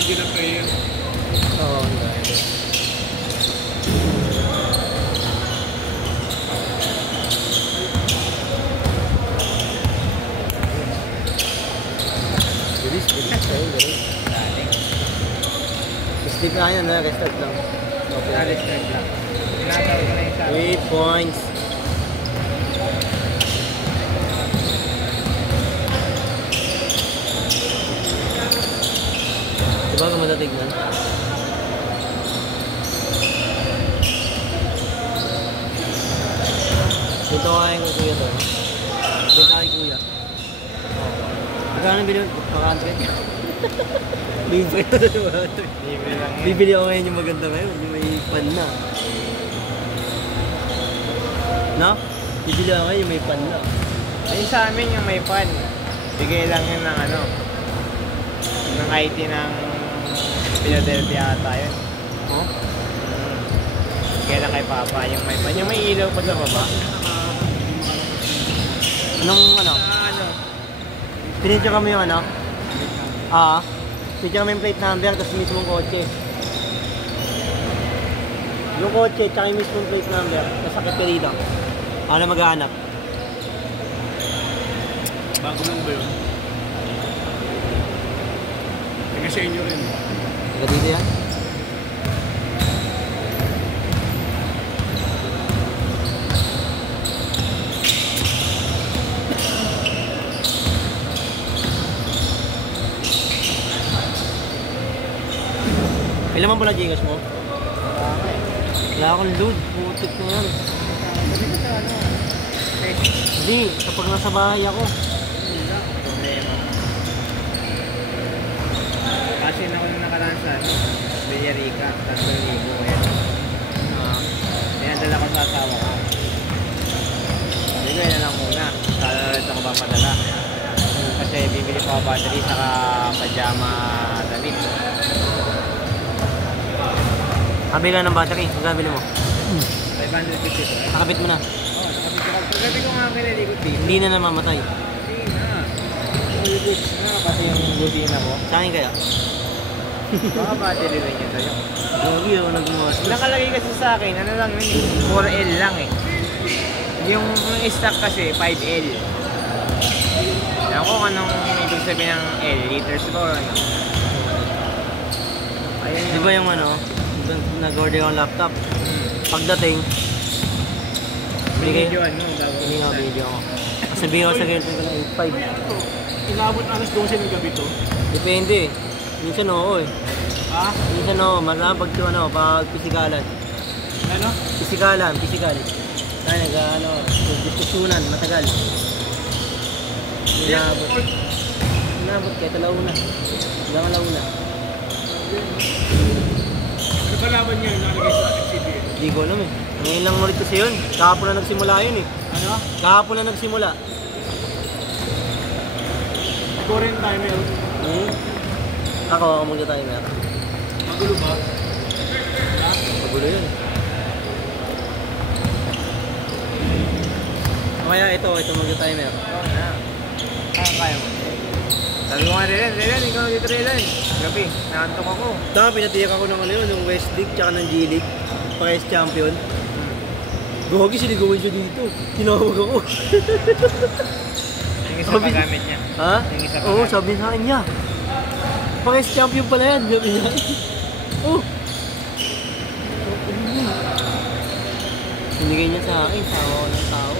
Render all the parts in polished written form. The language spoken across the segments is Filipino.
Grande na player. Oo, grande. Bilis tayo, galing. Sleep na yan, restart lang. Okay. Restart lang. Tinatawag ko na yung sabi. 3 points. Diba gumanda tignan? Dito kain ko kuya to. Dito kain kuya. Magkano bilhin? Maka-100 ka? Libre na diba? Libre lang yan. Bibili ako ngayon yung maganda ngayon. Yung may pan na. No? Bibili ako ngayon yung may pan na. Ayun sa amin yung may pan. Bigay lang yun ng ano. Ng IT ng Philadelphia ata yun. Oh? Bigay lang kay Papa yung may pan. Yung may ilaw pa sa baba. Anong ano? Ano? Pinidyo kami yung ano? Pinidyo kami yung plate number tapos mismong kotse. Yung kotse tsaka yung mismong plate number tapos sakit ka dito. Ako na maghahanap. Bago lang ba yun? Taga sa inyo rin. Taga dito yan? Ilan man pala Gcash mo? Wala akong load. Putik na yan. Hindi, kapag nasa bahay ako. Problema. Kasi na ako na nakaraan sa Villarica, 3,000 yan. Kaya dala ko sa asawa ko. Sabi ko, yan lang muna. Sana na rin ako papadala. Kasi bibili ko battery saka pajama damit. Kabili ka ng battery. Magkano bili mo? 550. Nakabit mo na. Oo, nakabit ko. Pagkabi ko nga kinaligot dito. Hindi na namamatay. Hindi na. Ubus na kasi yung busina ko. Sa akin kaya? Baka battery rin yun sa'yo. Lagi ako nagmuwas. Nakalagay kasi sa akin, ano lang yun eh, 4L lang eh. Yung stock kasi, 5L. Ewan ko anong ibig sabihin ng L, liters ba or ano? Ayun Di ba yung ano, nag-order yung laptop? Pagdating, Video ano, hindi nga video ako. Sabihin ko sa girlfriend ko lang 8.5. Inabot alas 12 ng gabi to. Depende. Minsan oo eh. Ha? Minsan oo, marami pag pag pisikalan. Ano? Pisikalan. Tayo nag-ano, diskusyunan, matagal. Inabot kaya talauna. Hanggang alauna. Ano ba laban niya yung nakalagay sa FCBA? Hindi ko alam eh. Ngayon lang ulit kasi yun. Kahapon na nagsimula yun eh. Ano? Kahapon na nagsimula. Current timer. Ako magta-timer. Magulo ba? Magulo yun. Kaya ito magta-timer. Oo na. Kaya mo. Sabi ko nga Relan, ikaw dito Relan. Gabi, naantok ako. Saka pinatiyak ako ng ano yun, yung West League tsaka ng G League. Pares champion. Gogi, sinigawan siya dito. Tinawag ako. Yung isa pa gamit niya. Ha? Yung isa pa Oo, gamit. sabi sa akin niya. Pares champion pala yan, sabi niya. Oh! Sinigay niya sa akin, tawa ko ng tao.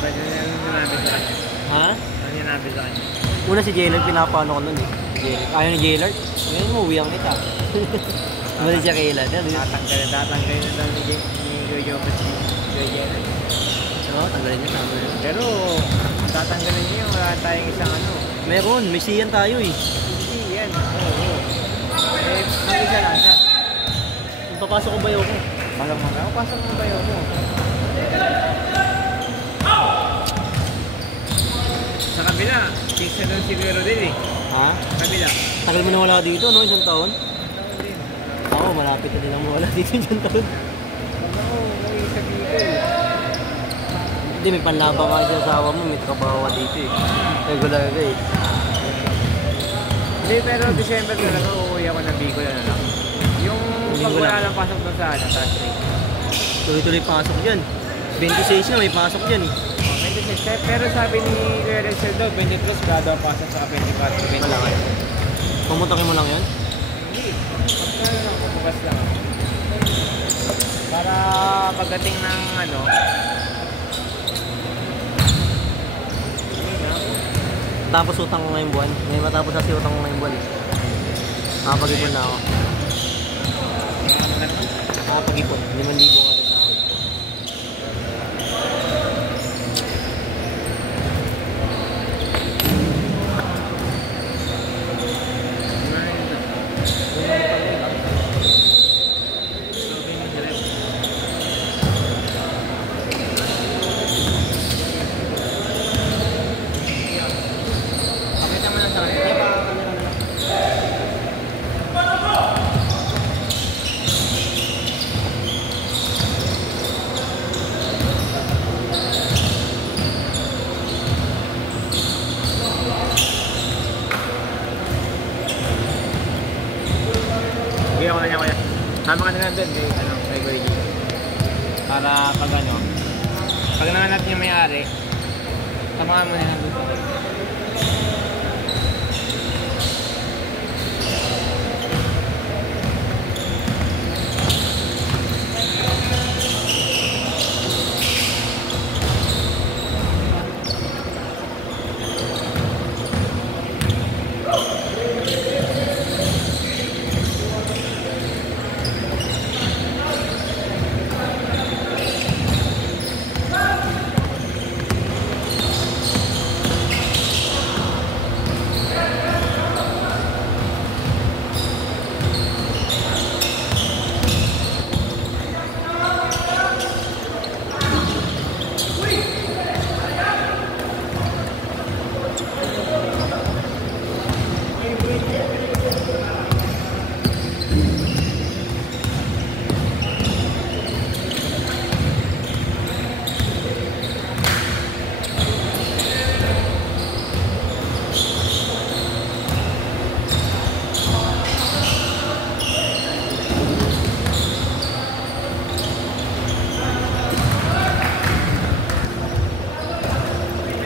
Pwede na yung sinabi sa kanya. Ha? Ano yung sinabi sa kanya? Una si Jaylord, pinapano ko nun eh. Jaylord. Ayaw ni Jaylord. Ngayon mo, uwi ang kita. Mali siya kailan. Tatanggalin na daw ni Jojo kasi Jojo. Oo, tanggalin niya tama yun. Pero tatanggalin niyo, wala tayong isang ano. Meron, may siyan tayo eh. Hindi yan. Oo. Eh, mag-isa lang siya. Kung papasok ko bayaw ko. Pasok mo na. Pasok mo ba yun mo? Sa kabila, fix na doon si Vero din eh. Ha? Sa kabila. Tagal mo na wala dito, no? Isang taon? Taon din. Oo, malapit na din ang mawala dito isang taon. Pag ako, umuwi sa Bicol. Hindi, may panlabang ka sa asawa mo, may trabaho ka dito eh. Regular ka eh. Hindi, pero December talaga uuwi ako ng Bicol na lang. Yung pag Bicol wala lang. lang pasok doon sa ano, sa street. Tuloy-tuloy pasok dyan. 26 na may pasok dyan eh. Okay, pero sabi ni Kuya Rexel daw, 23 grado ang pasok sa 24, 20. Wala kayo. Pumutokin mo lang yan? Hindi. Pagkano lang, bukas lang. Para pagdating ng ano, Tapos utang ko ngayong buwan. May matapos kasi utang ko ngayong buwan. Nakapag-ipon na ako. Nakapag-ipon. 5,000 nga sa akin. pakita mo lang sa kanila. Bigyan ko na niya kuya. Tama ka na lang doon kay, ano, kay Kuya G. Para pag ano, pag nanganap niya may-ari, tamaan mo na lang doon.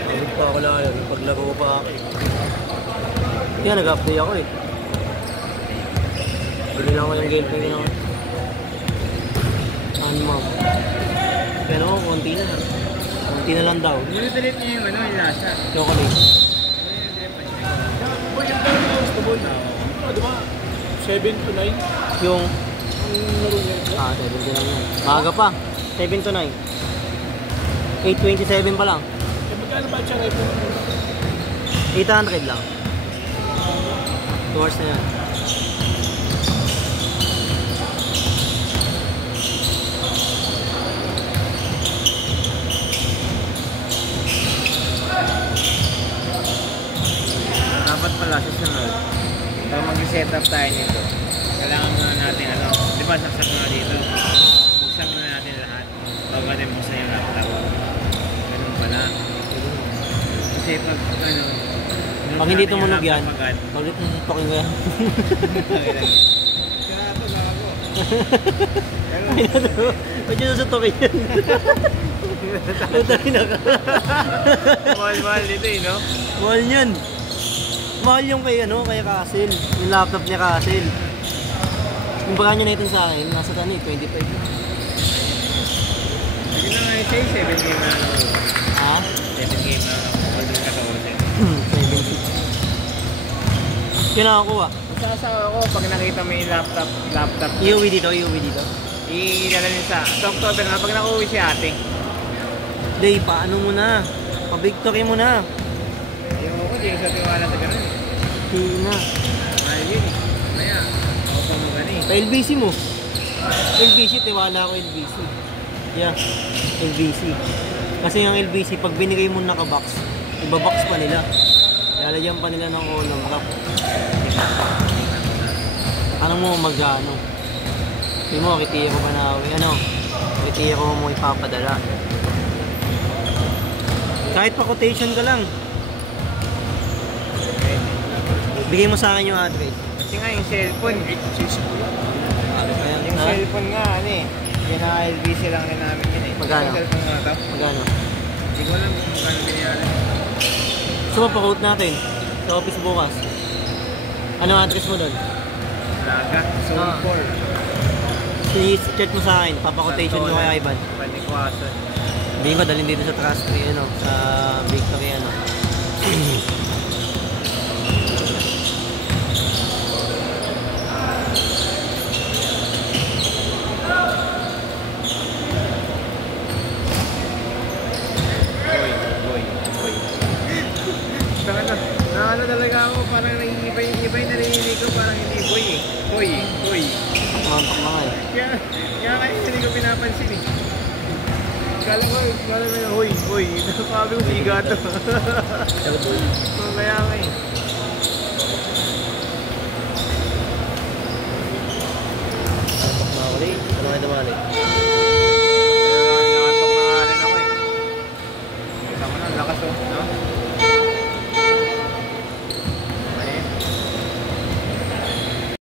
Hindi pa ako lang. Paglaro pa ako eh. Kaya nag-update ako eh. Bili lang ako yung girlfriend ko naman. Ano mo? Kaya naman, konti na. Konti na lang daw. Nilidelete niya yung ano, yung lasa. Chocolate. Boy, yung dami ng gusto mo na. Di ba? 7 to 9? Yung... Ang laro niya. 7 to 9 yan. Maaga pa. 7 to 9. 8:27 pa lang. Eh, magkano ba siya ngayon? 800 lang. 2 hours na yan. Dapat pala sa sunod, pag mag-set up tayo nito, kailangan muna natin ano, di ba saksak na dito? Buksan muna natin lahat. Bago natin buksan yung laptop. Ganun pala. Kasi pag ano, Pag hindi tumunog yan, agad. ulit na tutokin ko yan. Kaya ito na ako. Pero, Ba't yun susutokin yan? Tutokin na ka. mahal-mahal dito eh, no? Mahal yan. Mahal yung kay ano, kay Castle. Yung laptop niya Castle. Yung baka nyo na ito sa akin, nasa tani, 25. Hindi na nga i-say, 7 game na lang ako. Ha? 7 game na lang ako. Although 70. Yun na ako ah. Masasawa ako pag nakita mo yung laptop. Iuwi dito, iuwi dito. Idala sa October na pag nakuwi si ate. Day, paano mo na? Pa-victory mo na. Ayoko ko, di ko sa tiwala sa ganun eh. Hindi na. Mahal yun eh. Maya, ako pa mo ganun eh. Pa LBC mo. LBC, tiwala ako LBC. Yeah, LBC. Kasi yung LBC, pag binigay mo naka-box, iba-box pa nila. Lalagyan pa nila ng column wrap. Ano mo mag-ano? Hindi mo, kitira ko ba na ano? Kitira ko mo ipapadala. Kahit pa quotation ka lang. Bigay mo sa akin yung address. Kasi nga yung cellphone. Ayan, Yung ha? cellphone nga, ano eh. Pina-LBC lang rin namin yun eh. Magkano? Yung cellphone nga to. Magkano? Hindi ko alam kung magkano binayaran. So, mapakot natin sa office bukas. Ano address mo doon? Laga, Zone 4. I-chat mo sa akin. Papakotation ko kay Ivan. Panikwasan. Hindi ko dalhin dito sa Trust 3, ano, sa Victory, ano. Boy. Nakano talaga ako, parang iba yung narinig ko, parang hindi boy eh. Boy. Mampak mga eh. Kaya hindi ko pinapansin eh. Kala ko hoy. Sabi ko, higa to. So, kaya nga eh. Mampak mga ulit. Ano kayo dumali?